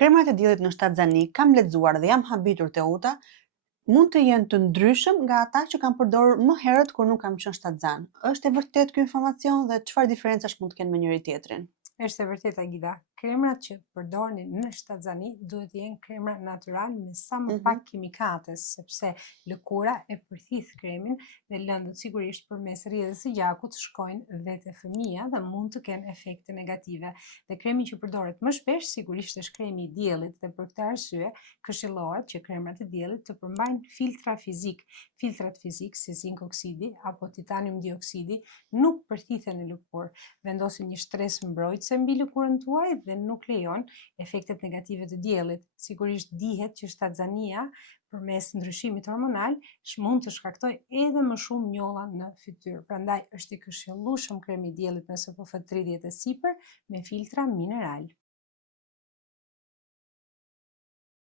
Kremrat e diellit në shtatzani kam lexuar dhe jam habitur te uta, mund të jenë të ndryshëm nga ata që kam përdorur më herët kur nuk kam qenë shtatzan. Është e vërtetë ky informacion dhe çfarë diferencash mund të kenë me njëri tjetrin? Është e vërtetë Agida, kremrat që përdorni në shtatzani duhet të jenë kremra natyral me sa më pak kimikate, sepse lëkura e përthith kremin dhe lëndët sigurisht përmes rrjedhës së gjakut shkojnë dhe te fëmia dhe mund të kenë efekte negative. Dhe kremi që përdoret më shpesh sigurisht është kremi i diellit dhe për këtë arsye këshillohet që kremrat e diellit të përmbajnë filtra fizik. Filtrat fizik si zink oksidi apo titanium dioksidi nuk përthithen në lëkurë, vendosin një shtresë mbrojtëse mbi lëkurën tuaj dhe nuk lejon efektet negative të diellit. Sigurisht dihet që shtatzania përmes ndryshimit hormonal mund të shkaktojë edhe më shumë njolla në fytyrë. Prandaj është i këshillueshëm kremi i diellit me SPF 30 e sipër me filtra mineral.